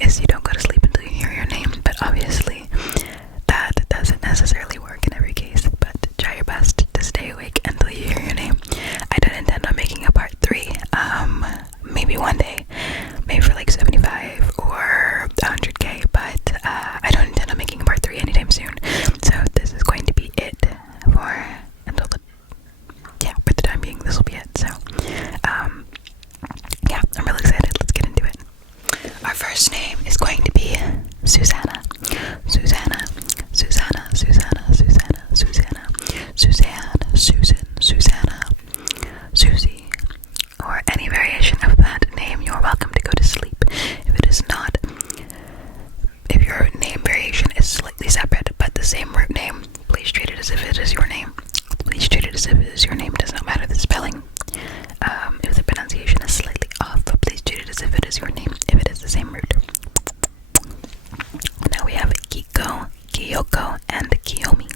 is you don't go to sleep until you hear your name, but obviously that doesn't necessarily work in every case, but try your best to stay awake until you hear your name. I don't intend on making a part 3, maybe one day, maybe for like 75 or 100k, but I don't intend on making a part 3 anytime soon, so this is going to be it for the time being. This will be it. So yeah, I'm really excited. Let's get into it. Our first name is going to be Susanna. Susanna, Susanna, Susanna, Susanna, Susanna, Suzanne, Susan, Susanna, Susie, or any variation of that name. You're welcome to go to sleep. If your name variation is slightly separate but the same root name, please treat it as if it is your name. Please treat it as if it is your name. It does not matter the spelling. If the pronunciation is slightly off, but please treat it as if it is your name, if it is the same root. Now we have Kiko, Kyoko, and Kiyomi.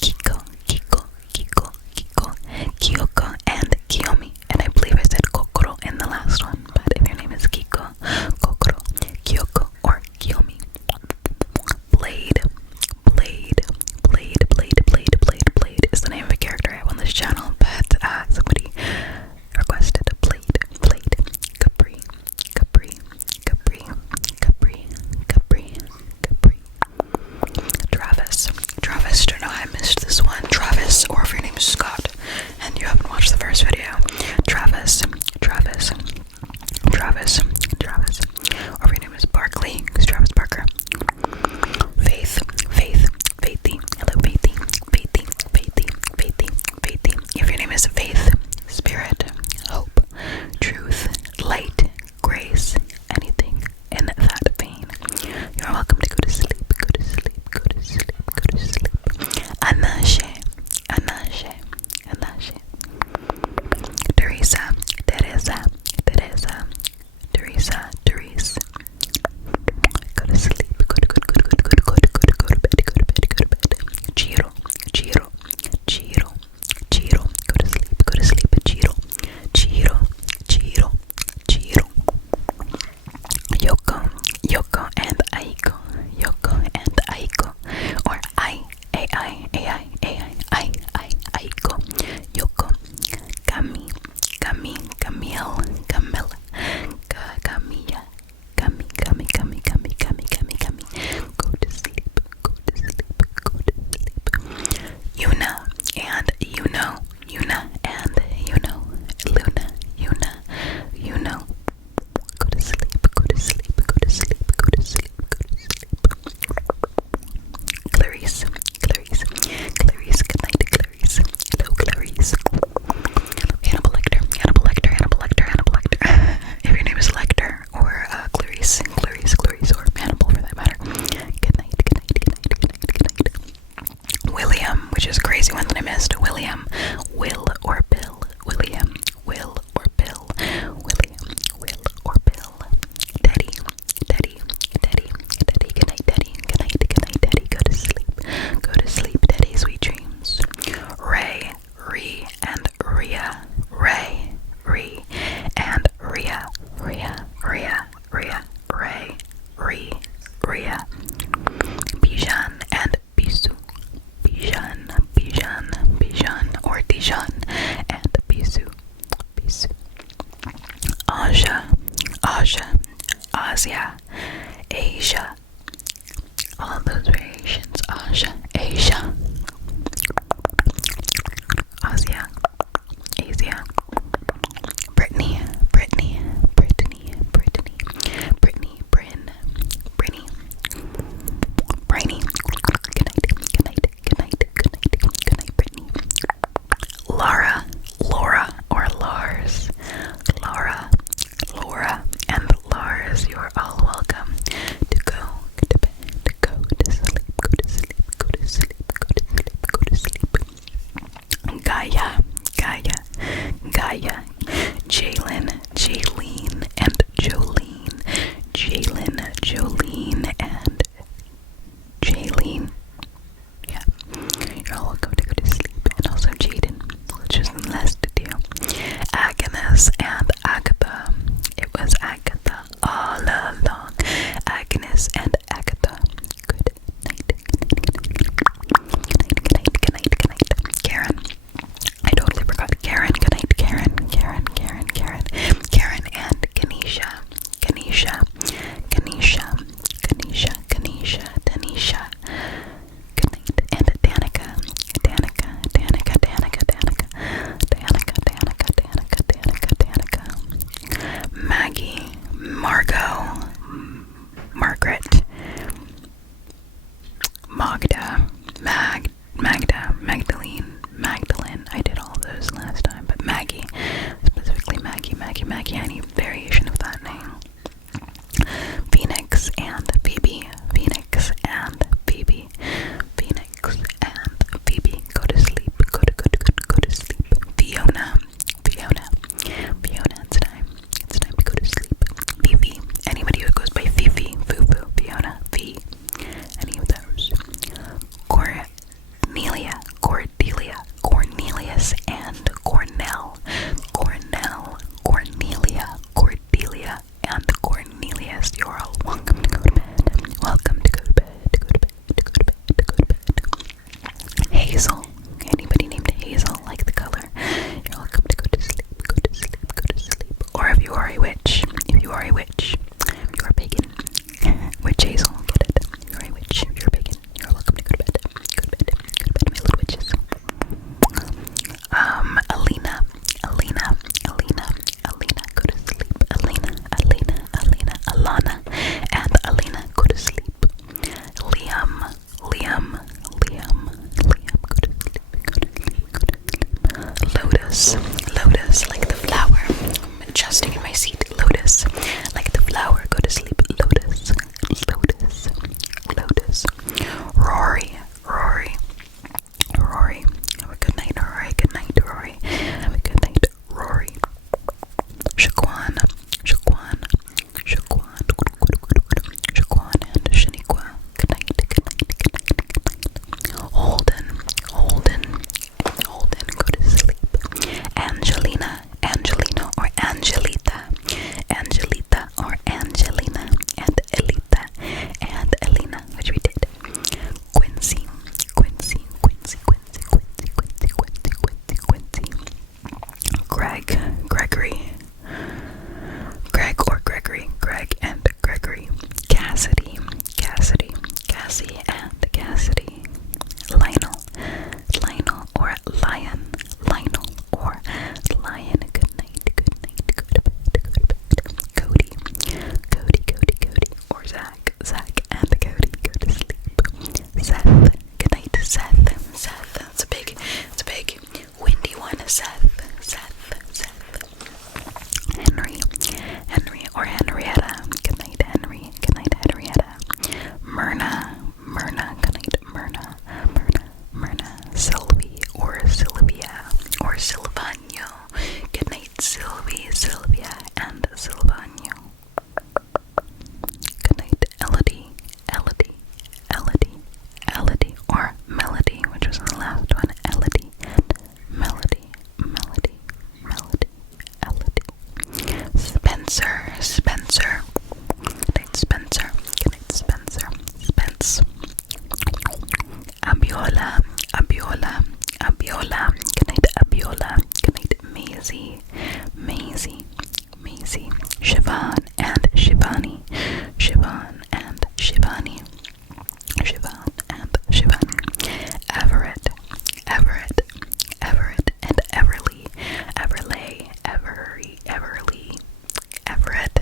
Kiko, Kiko, Kiko, Kiko, Kyoko, and Kiyomi. And I believe I said Kokoro in the last one, but if your name is Kiko, Kokoro, Kyoko, or Kiyomi. Blade, Blade, Blade, Blade, Blade, Blade, Blade is the name of a character I have on this channel, but somebody requested a Blade, Blade, Capri, Capri, Capri, Capri, Capri, Capri. Travis, Travis, don't know I missed this one. Travis, or if your name is Scott and you haven't watched the first video, Travis, Travis, Travis, Travis, or if your name is Barkley, it's Travis Barker. Faith, Faith, Faithy, hello Faithy, Faithy, Faithy, Faithy, Faithy. If your name is Faith, Spirit, Hope, Truth, Light, Grace, anything in that vein, you're welcome to go to sleep, go to sleep, go to sleep, go to sleep. Anashe, Anashe, Anashe. Teresa, Teresa, Teresa, Teresa, Therese. Go to sleep, go to bed, go to bed. Chiro, Chiro, Chiro, Chiro. Go to sleep, Chiro, Chiro, Chiro, Chiro. Yoko, Yoko and Aiko, Yoko and Aiko, or Aiko, Yoko, Kami, Kami, Camille, Camille, Camilla, Kami, Kami, Kami, Kami, Kami, Kami, Kami. Go to sleep, go to sleep, go to sleep. Yuna and you know, Yuna and you know, Luna, Yuna, you know. Go to sleep, go to sleep, go to sleep, go to sleep, go to sleep. Clarice, Clarice, Clarice, good night, Clarice. Hello, Clarice. Hannibal Lecter, Hannibal Lecter, Hannibal Lecter, Hannibal Lecter. If your name is Lecter or Clarice, Clarice, Clarice, or Hannibal for that matter. Good night, good night, good night, good night, good night. William, which is a crazy one that I missed. William, Will or Bill. William, Will or Bill. William, Will or Bill. Daddy, Daddy, Daddy, Daddy, good night, Daddy, good night, good night, Daddy. Go to sleep, Daddy, sweet dreams. Ray, Ree, and Rhea. Ray, Ree, and Rhea. Rhea, Rhea, Rhea, Ray, Ree, Rhea. Bijan and Bisu. Bijan, Bijan, Bijan, or Dijon and Bisu. Bisu. Aja, Aja, Asia, Asia. All of those variations. Asia, Asia, Asia, Asia. Brittany, Brittany, Brittany, Brittany, Brittany, Bryn, Brinny, Brainy. Good night, good night, good night, good night, good night, Brittany. Laura, Laura, or Lars. Laura, Laura, and Lars. You are all welcome to go to bed, to go to sleep, go to sleep, go to Laurel. Welcome to go to bed. Welcome to go to bed. To go to bed. To go to bed. To go to bed. Hazel. Anybody named Hazel like the color? You're welcome to go to sleep. Go to sleep. Go to sleep. Or if you are a witch. If you are a witch. If you are pagan. Witch Hazel. Get it. If you are a witch. If you're pagan. You're welcome to go to bed. Go to bed. Go to bed, my little witches. Alina, go to sleep. Alana, and Alina, go to sleep. Liam, go to sleep. Lotus, like the flower. I'm adjusting in my seat. Lotus, like the flower, go to sleep. Lotus. Rory. Have a good night, Rory. Good night, Rory. Have a good night, Rory. Shaquan, and Shaniqua. Good night. Holden, go to sleep. Angelina, or Angelita, or Angelina, and Elena, which we did. Quincy. Greg and Gregory. Cassie and Cassidy. Lionel or Lion. Good night. Go to bed. Cody or Zach and Cody, go to sleep. Seth. Good night, Seth. It's a big windy one. Seth. Henry or Henrietta. Good night, Henry. Good night, Henrietta. Myrna. Good night, Myrna. Sylvie or Sylvia or Silvano. Good night, Sylvia, and Silvano. Good night, Elodie or Melody, which was the last one. Elodie and Melody. Spencer. Good night, Spencer. Spence. Abiola. Good night, Abiola. Good night, Maisie. Siobhan and Shivani. Everett and Everly. Everett.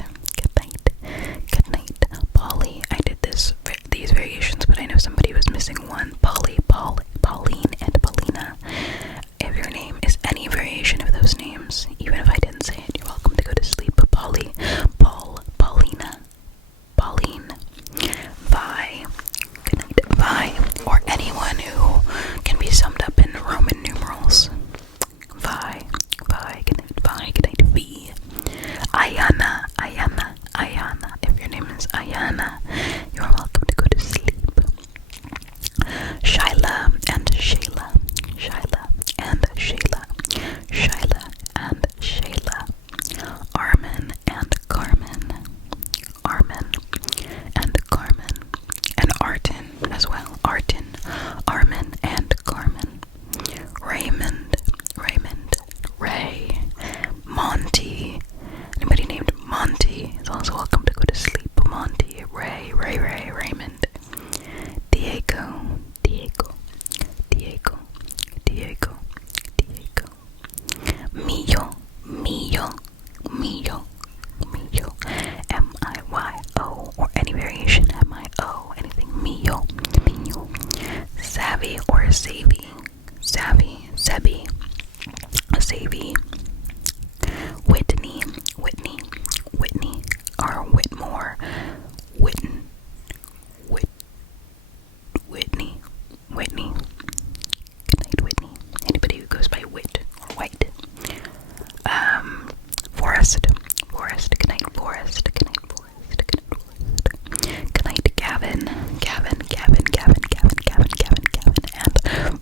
Good night. Polly. I did these variations, but I know somebody was missing one. Pauline, and Paulina. If your name is any variation of those names, even if I didn't say it, you're welcome to go to sleep. Polly, Paulina, Pauline, Vi. Good night, Vi, or anyone who can be summed up in Roman numerals. Vi. Good night, V. Ayana. If your name is Ayana, you are welcome to go to sleep. Shyla and Shayla. Armin and Carmen. And Artin as well. Armin and Carmen. Raymond. Ray. Monty. Anybody named Monty is also welcome to go to sleep. Monty, Ray, Raymond. Diego. Mio. M-I-Y-O, or any variation, M-I-O, anything, Mio. Savvy or Savvy. Sebi. Whitney, or Whitmore. Whitney. Good night, Whitney. Anybody who goes by Whit or White. Forest. Good night, Forest. Good night, Gavin. And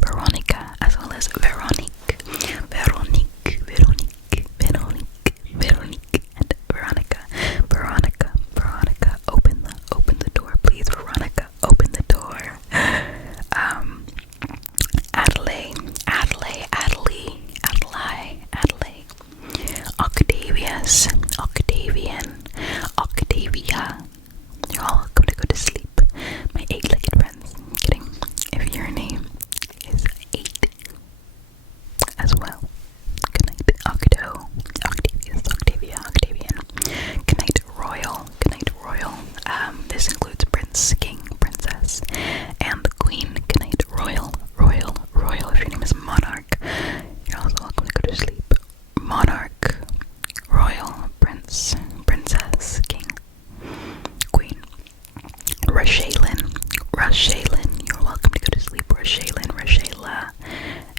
Rashaylin, you're welcome to go to sleep. Rashaylin, Rashayla,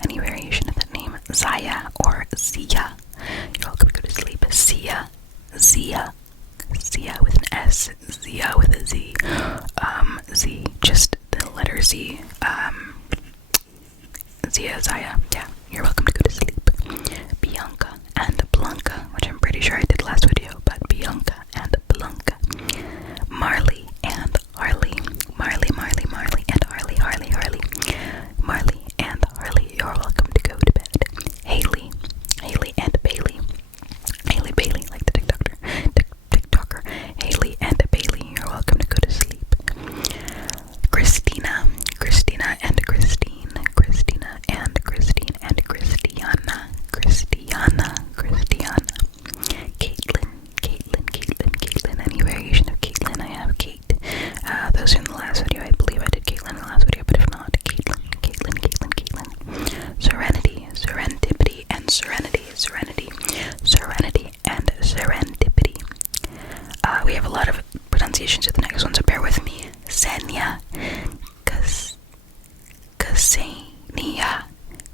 any variation of that name. Zaya or Zia, you're welcome to go to sleep. Zia with an S, Zia with a Z, Z, just the letter Z, Zaya, yeah, you're welcome to go to sleep. Bianca and Blanca, which I'm pretty sure I did last video, but Bianca and Blanca. Marley and Harley, Marley and Harley, Marley and Harley, you're welcome to go to bed. Haley and Bailey, Bailey, like the TikToker, Haley and Bailey, you're welcome to go to sleep. Christina and Christine, Christina and Christine and Christiana, Caitlin, any variation of Caitlin. I have Kate. Those are in the last video. I believe I did Caitlin in the last video, but if not, Caitlin. Serenity and Serenity and Serendipity. We have a lot of pronunciations of the next one, so bear with me. Xenia,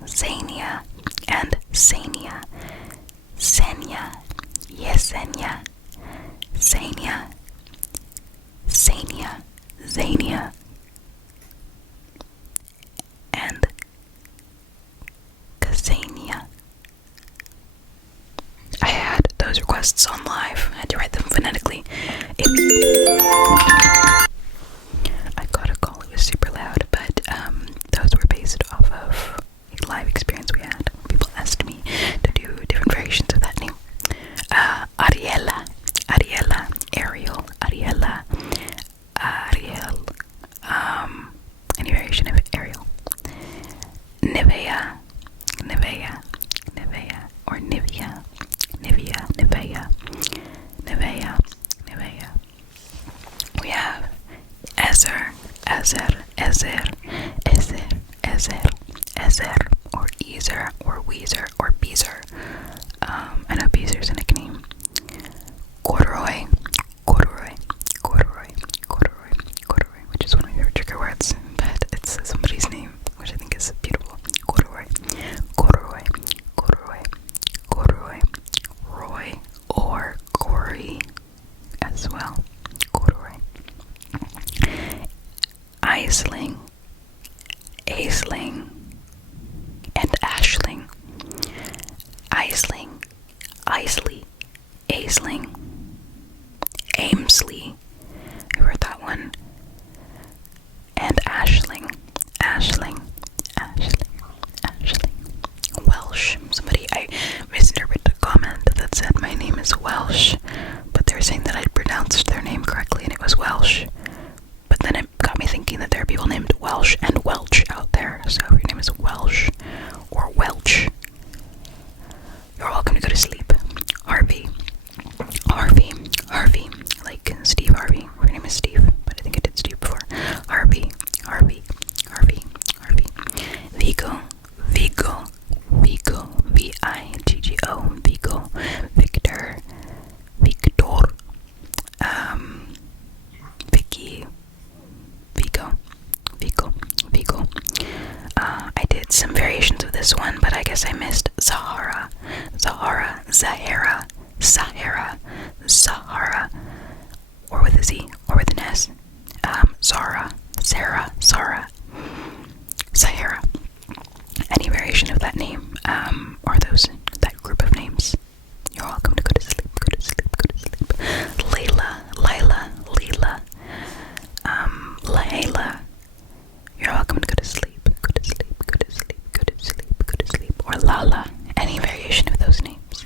Xenia and Xenia. Xenia, Yesenia, Xenia, Xenia, and Xenia. I had those requests on live. I had to write them phonetically. I got a call. It was super loud, but those were based off of a live experience we had. People asked me to do different variations of that name. Ariela, Ariel, Ariel, any variation of Ariel. Nivea, or Nivea. We have Ezer, or Ezer, or Weezer, or Beezer. I know Beezer's a nickname. Corduroy, which is one of my favorite trigger words, but it's somebody's name, which I think is beautiful. Corduroy, Roy, or Corey as well. Corduroy. Aisling, and Ashling. Isley, Aimsley, I heard that one, and Ashling, Welsh. I misinterpreted a comment that said my name is Welsh, but they were saying that I pronounced their name correctly and it was Welsh. But then it got me thinking that there are people named Welsh and Welch out there, so if your name is Welsh or Welch, you're welcome to go to sleep. Harvey, like Steve Harvey. Her name is Steve, but I think I did Steve before. Harvey. Vigo, Viggo, Viggo, Victor, Vicky, Vigo. I did some variations of this one, but I guess I missed Zahara, or with a Z, or with an S. Zara, Sarah, Sahara. Any variation of that name, or that group of names, you're welcome to go to sleep. Layla, Layla, you're welcome to go to sleep. Or Lala, any variation of those names.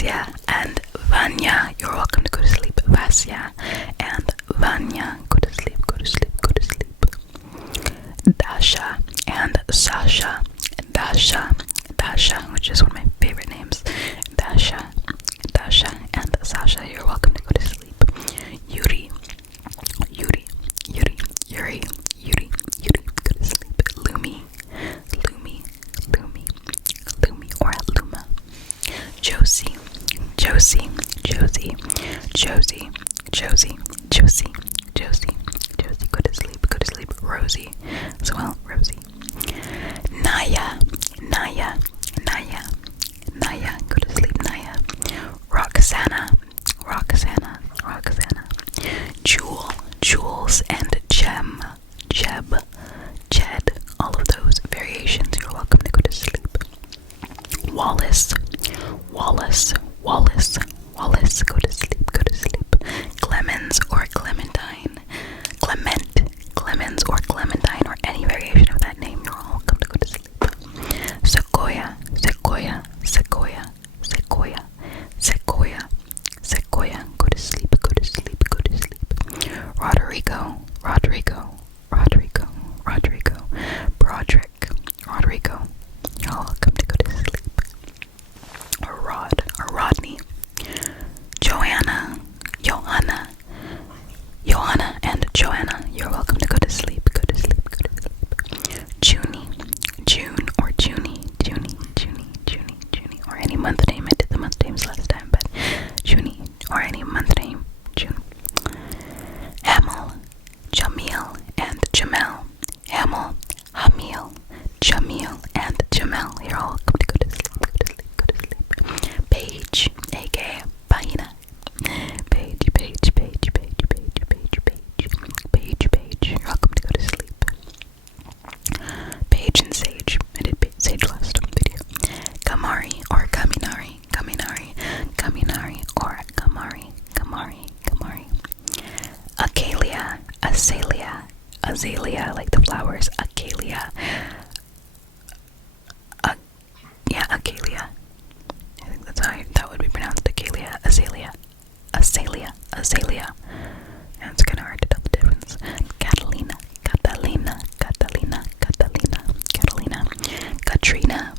Vasya and Vanya, you're welcome to go to sleep. Vasya and Vanya, go to sleep, go to sleep, go to sleep. Dasha and Sasha, Dasha, which is one of my favorite names. Dasha and Sasha, you're welcome to go to sleep. Yuri, go to sleep. Lumi, or Luma. Josie, go to sleep. Rosie, as well, Rosie. Naya, go to sleep, Naya. Roxana, Jules and Jed, all of those variations, you're welcome to go to sleep. Wallace, go to sleep. Clemens or Clementine, Clemens or Clementine, or any variation of that name, you're all welcome to go to sleep. Sequoia, go to sleep. Rodrigo, Rodrigo, you're all welcome to go to sleep. Rodney, Johanna and Joanna, you're welcome to go to sleep. June or Junie, or any month name. I did the month names last time, but Junie or any month name. June. Hamil, Jamil and Jamel. Jamil and Jamel, you're all welcome to go to sleep. Paige, aka Paina. Paige, you're welcome to go to sleep. Paige and Sage, I did Sage last video. Kamari or Kaminari or Kamari. Azalea, like the flowers. Acalia. Acalia. I think that's how that would be pronounced. Acalia. Azalea. And it's kind of hard to tell the difference. Catalina. Katrina.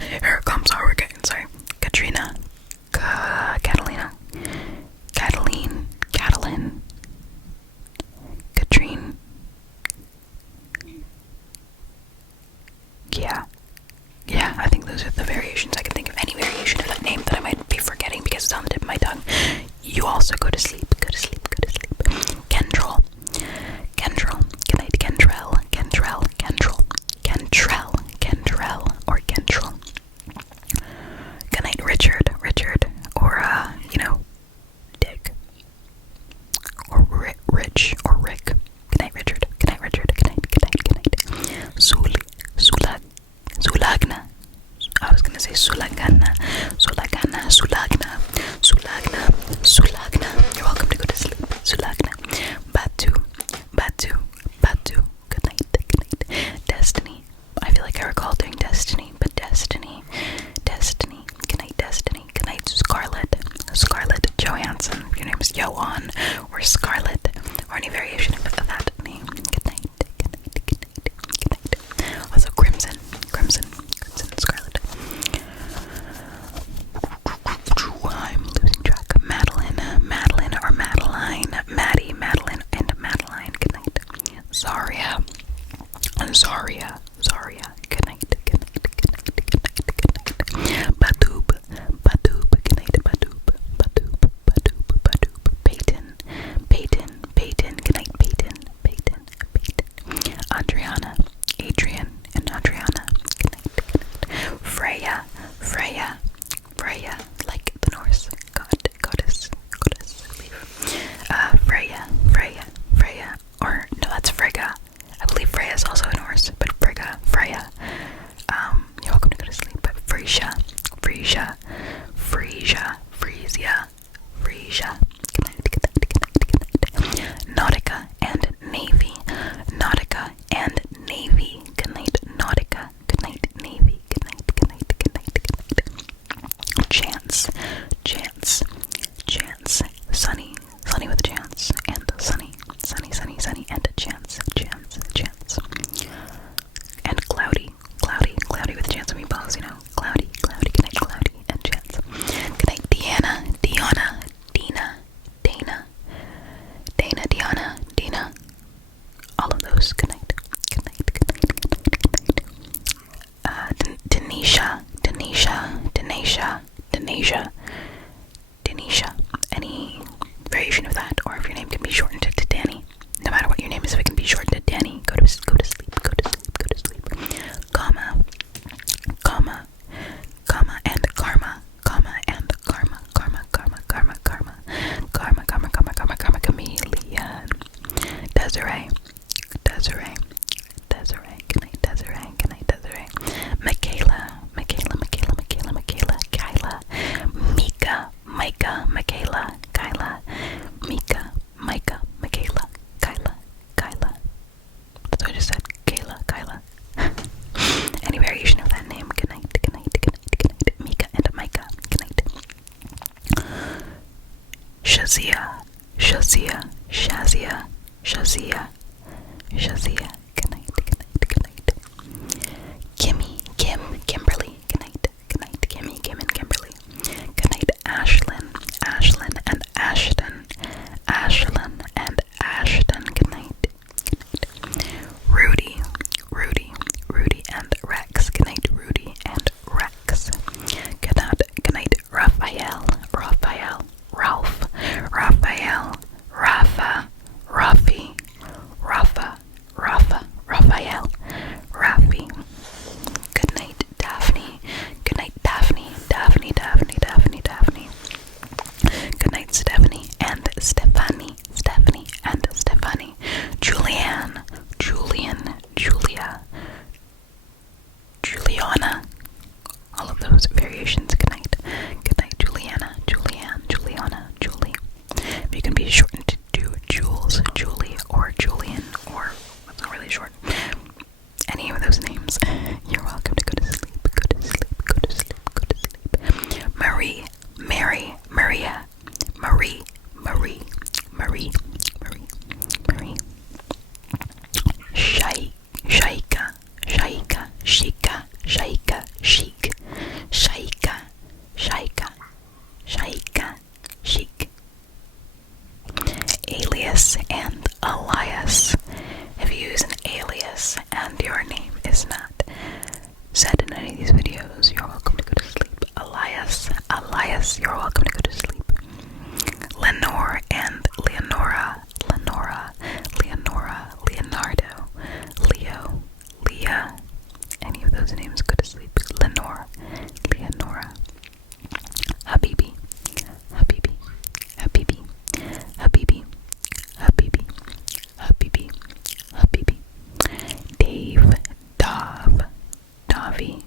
Here comes our again. Sorry. Katrina. Catalina. Cataline. Katrine. Yeah, I think those are the variations. I can think of any variation of that name that I might be forgetting because it's on the tip of my tongue. You also go to sleep. Kendrell. Good night, Kendrell or Kendrell. Good night, Richard, or Dick, or Rich, or Rick. Good night, Richard. Good night. Sulagna. I was gonna say Sulagna. You're welcome to go to sleep. Sulagna. Batu. Good night. Destiny. I feel like I recall doing Destiny, but Destiny. Good night, Destiny. Good night, Scarlett Johansson. If your name is Johan or Scarlett or any variation of that name. Good night. Also Crimson, Scarlet. I'm losing track. Madeline or Madeline. Maddie, Madeline, and Madeline. Good night. Zaria. Good night. Badoob. Good night. Badoob. Peyton. Good night, Peyton. Adrian, and Adriana. Good night. Freya, like the Norse goddess, I believe. Freya, or no, that's Frigga. I believe Freya is also a Norse, but Freya. You're welcome to go to sleep. Frisia. Good night. Nautica and Navy. Good night, Nautica. Good night, Navy. Good night. Chance. Denisha, any variation of that, or if your name can be shortened to Danny. No matter what your name is, if it can be shortened to Danny, go to sleep, go to sleep, go to sleep. Comma, and karma, chameleon. Desiree, good night, Desiree. Michaela, Kyla, Mika, Micah, Michaela, Kyla, Mika, Micah, Michaela, Kyla. That's what I just said, Kyla. Any variation of that name, good night, Mika and Micah, good night. Shazia, good night. Kimberly, good night, Kimmy, Kim and Kimberly. Good night, Ashlyn and Ashton, good night. Rudy and Rex, good night, Rudy and Rex. Good night, Raphael, Ralph, Raphael, Raphael, Rafi. Good night, Daphne. Good night, Daphne. Good night, Stephanie and Stephanie. Julianne, Juliana. All of those variations. Good night, Juliana, Julie. You can be shortened to Jules, Julie, or Julian, or that's not really short. Any of those names. You're welcome to go to sleep. Marie, Mary, Maria, Marie. Shaika, chic. Alias and Elias. If you use an alias and your name is not said in any of these videos, you're welcome to go to sleep. Elias, you're welcome to go to sleep. Lenore and Leonora, Leonardo, Leo, Leah. Any of those names, go to sleep. Lenore, Leonora. Habibi. Dave, Davi,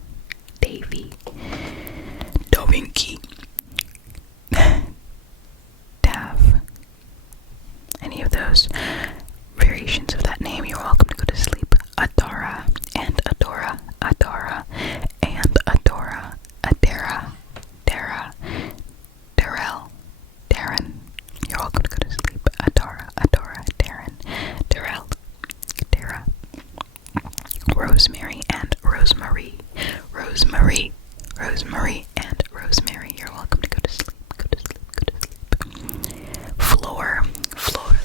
Davy, Davinci, Dav. Any of those variations of that name, you're welcome to go to sleep. Adara and Adora, Darrell, Darren. You're welcome to go to sleep. Adora, Darren, Darrell, Dara. Rosemary and Rosemary and Rosemary. You're welcome to go to sleep. Floor,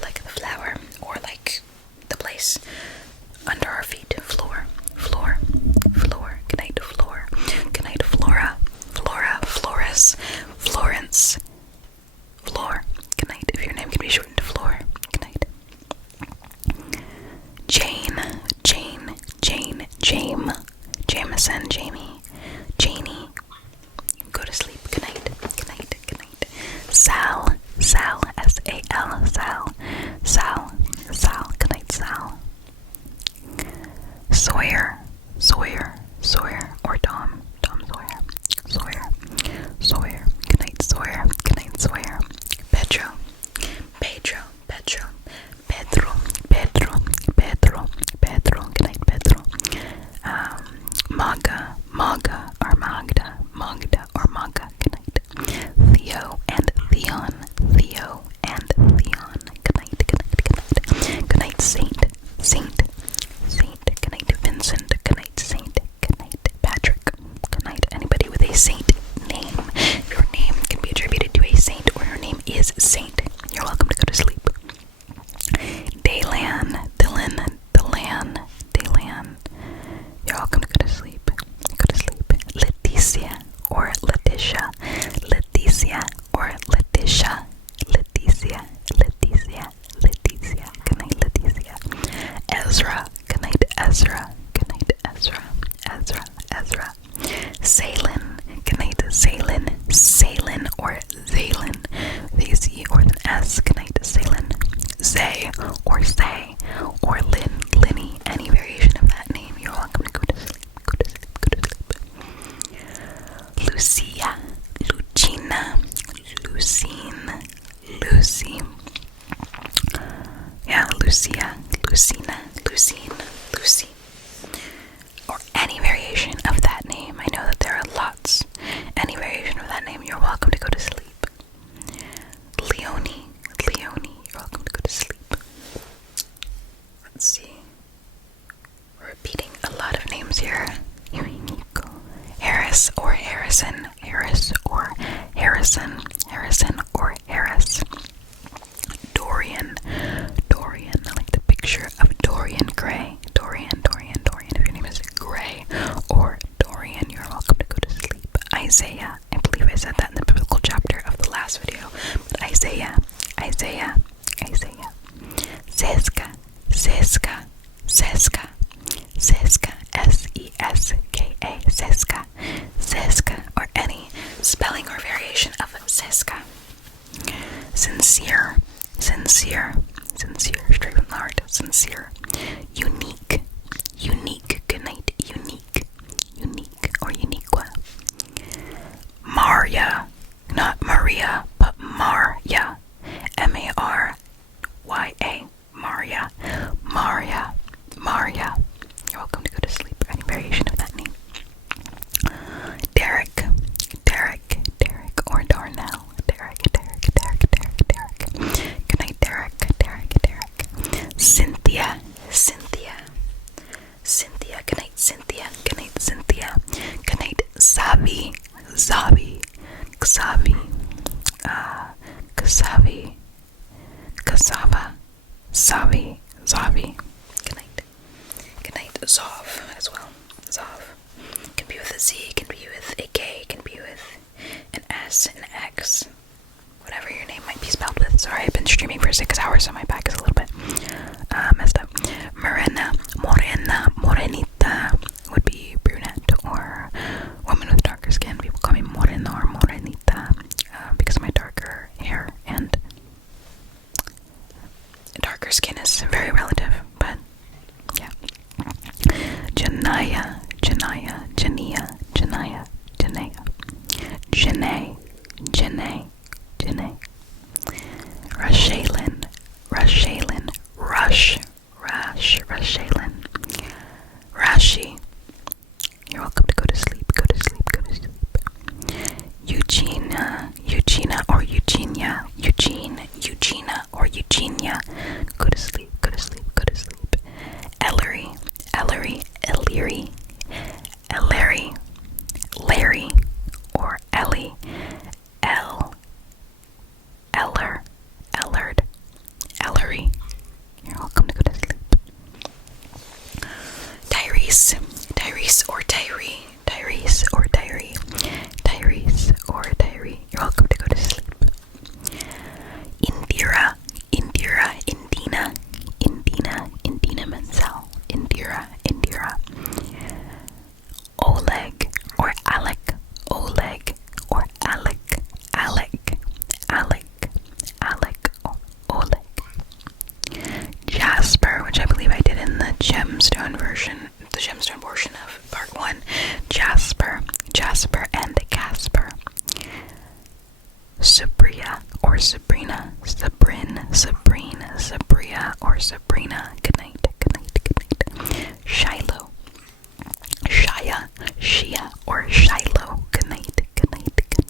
like the flower, or like the place under our feet. Floor. Good night, Floor. Good night, Flora, Florence, Florence, Floor. Good night. If your name can be shortened to Floor. Good night. Jameson, Jamie, Janie. Go to sleep. Good night. Sal, S-A-L, Sal. Good night, Sal. Sawyer, or Tom Sawyer. Good night, Sawyer. Pedro. Good night, Pedro. Maga, or Magda, or Maga. Good night. Theo and Theon. Good night. Good night, Saint. Good night, Vincent. Good night, Saint. Good night, Patrick. Good night, anybody with a Saint name. Your name can be attributed to a saint, or your name is Saint. I said that in the biblical chapter of the last video. But Isaiah, Seska, Seska, Seska, Seska, S-E-S-K-A, Seska, Seska, or any spelling or variation of Seska. Sincere, sincere, sincere, straight from the heart, sincere. Unique, unique, good night, unique, unique, or uniqua. Maria, not Maria, but Marya, M-A-R-Y-A, Marya, Marya, Marya. You're welcome to go to sleep, any variation of that name. Derek, Derek, Derek, or Darnell. Derek, Derek, Derek, Derek, Derek. Good night, Derek, Derek, Derek. Cynthia, Cynthia, Cynthia. Good night, Cynthia. Good night, Cynthia. Good night, Xavi, Xavi, Xavi, Xavi, Cassava, Xavi, Xavi. Good night. Good night, Zov as well. Zov. Can be with a Z, can be with a K, can be with an S, an X, whatever your name might be spelled with. Sorry, I've been streaming for 6 hours, so my back is a little bit messed up. Morena, Morena, Morenita would be brunette or woman with darker skin. People call me Morena or Morenita because of my darker hair, and darker skin is very relative, but yeah. Janaya, Janaya, Jania, Janaya, Janaya, Janae, Janae, Janae. Rashaylin, Rashaylin, Rush, Rash, Rashaylin, Rashi. You're welcome to go to sleep, go to sleep, go to sleep. Eugenia, Eugenia or Eugenia, Eugene, Eugenia or Eugenia. Go to sleep, go to sleep, go to sleep. Ellery, Ellery, Ellery, Ellery, Larry, or Ellie, L, Eller, Ellard, Ellery. You're welcome to go to sleep. Tyrese, Tyrese or Tyree, Tyrese or Tyree, Tyrese or Tyree. You're welcome to go to sleep. Indira, Indira, Indina, Indina, Indina Menzel, Indira, Indira. Oleg or Alec, Oleg or Alec, Alec, Alec, Alec, Oleg. Jasper, which I believe I did in the gemstone version, the gemstone portion of part 1. Jasper, Jasper and Casper. Sabria or Sabrina, Sabrin, Sabrina, Sabria or Sabrina. Good night, good night, good night. Shiloh, Shia, Shia or Shiloh. Good night, good night, good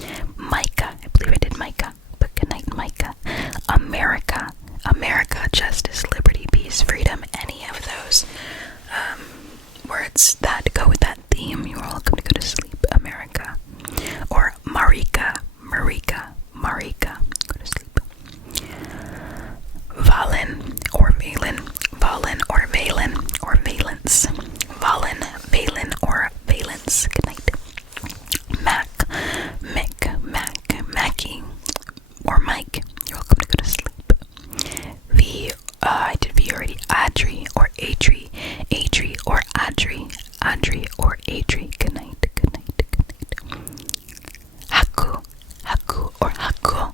night. Micah, I believe I did Micah, but good night, Micah. America, America, justice, liberty, peace, freedom, any of those words that go with that theme. You're welcome to go to sleep. America. Or Marika, Marika, Marika. Go to sleep. Valen or Valen, Valen or Valen or Valence. Valen, Valen or Valence. Good night. Mac, Mick, Mac, Mackie or Mike. You're welcome to go to sleep. V, I did V already. Adri or Adri, Adri or Adri, Adri or Adri. Good night, good night, good night. Haku, Haku or Haku,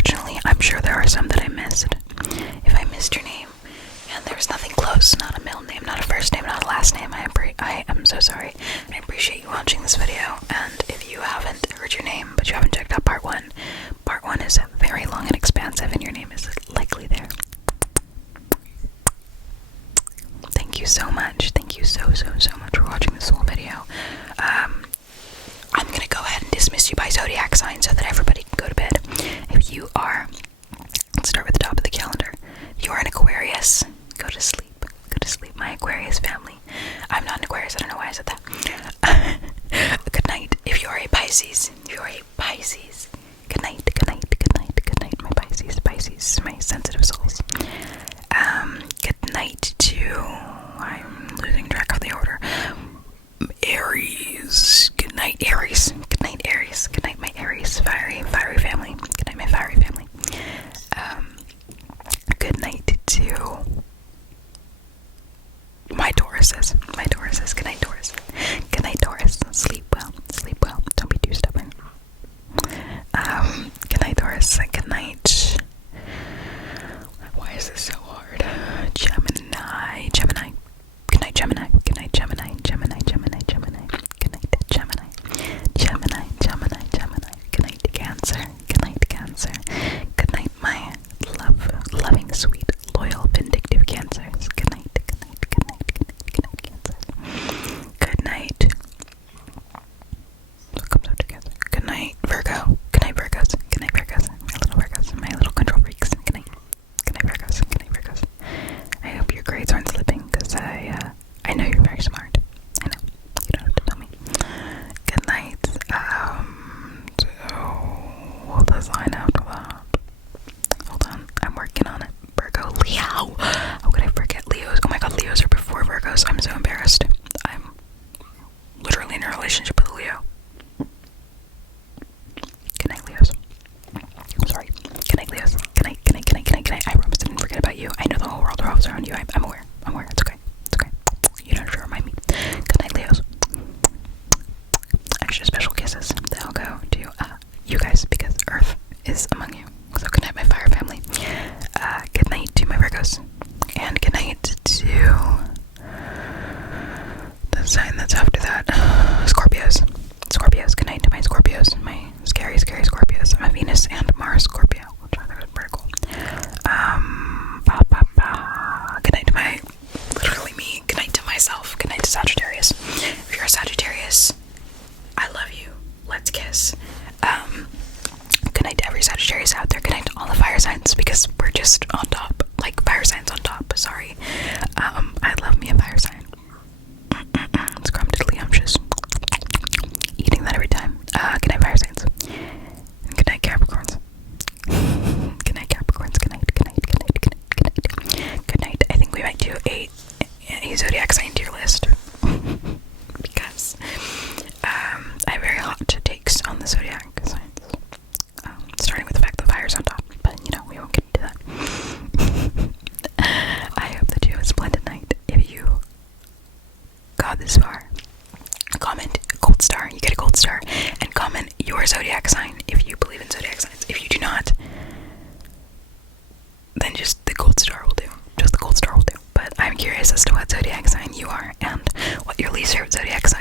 unfortunately, I'm sure there are some that I missed. If I missed your name and there's nothing close, not a middle name, not a first name, not a last name, I am so sorry. I appreciate you watching this video, and if you haven't heard your name but you haven't checked out part 1, part 1 is very long and expansive, and your name is likely there. Thank you so much. Thank you so much for watching this whole video. I'm gonna go ahead and dismiss you by zodiac sign so that everybody can go to bed. If you are, let's start with the top of the calendar. If you are an Aquarius, go to sleep. Go to sleep, my Aquarius family. I'm not an Aquarius, I don't know why I said that. Good night. If you are a Pisces, good night, good night, good night, good night, my Pisces, my sensitive souls. Good night to, I'm losing track of the order, Aries. Good night, Aries. Good night, Aries. Good night, my Aries, fiery family. Good night, my fiery family. Good night to my Tauruses. Good night, Taurus. Good night, Taurus. Sleep well. Don't be too stubborn. Good night, Taurus. Good night. Why is this so hard? Gemini. Good night, Gemini. Good night, Gemini. Good night, Gemini. Good night, Cancer. Good night, my loving, sweet, loyal, vindictive Cancers. Good night, Cancers. Good night. What comes after Cancer? Good night, Virgo. Good night, Virgos. My little control freaks. Good night, Virgos. I hope your grades aren't slipping, because I know you're very smart. I know. You don't have to tell me. Good night. We'll design after that. Hold on, I'm working on it. Virgo, Leo. How could I forget Leos? Oh my god, Leos are before Virgos. I'm so embarrassed. I'm literally in a relationship with a Leo. Good night, Leos. I'm sorry. Good night, Leos. Good night. I promise I didn't forget about you. I know the whole world revolves around you. I'm aware. It's okay. You don't have to remind me. Good night, Leos. Extra special kisses. They'll go to you guys, because Earth is among you. So good night, my fire family. Good night to my Virgos. And good night to the sign that's after that. Scorpios. Good night to my Scorpios. My scary Scorpios. I'm a Venus and Mars Scorpio, which I thought was pretty cool. Good night to my, literally me. Good night to myself. Good night to Sagittarius. If you're a Sagittarius, I love you. Let's kiss. Good night to every Sagittarius out there. Good night to all the fire signs, because we're just on top. Like, fire signs on top. Sorry. I love me a fire sign. Scrumptiddlyumptious. Eating that every time. Good night, fire signs. And good night, Capricorns. Good night, Capricorns. Good night. Good night. I think we might do a zodiac sign tier list. Because I have very hot takes on the zodiac signs. Starting with the fact that fire's on top. But, we won't get into that. I hope that you have a splendid night. If you got this far, comment gold star. You get a gold star. And comment your zodiac sign if you believe in zodiac signs. If you do not, then just the gold star will do. But I'm curious as to what zodiac sign you are and what your least favorite zodiac sign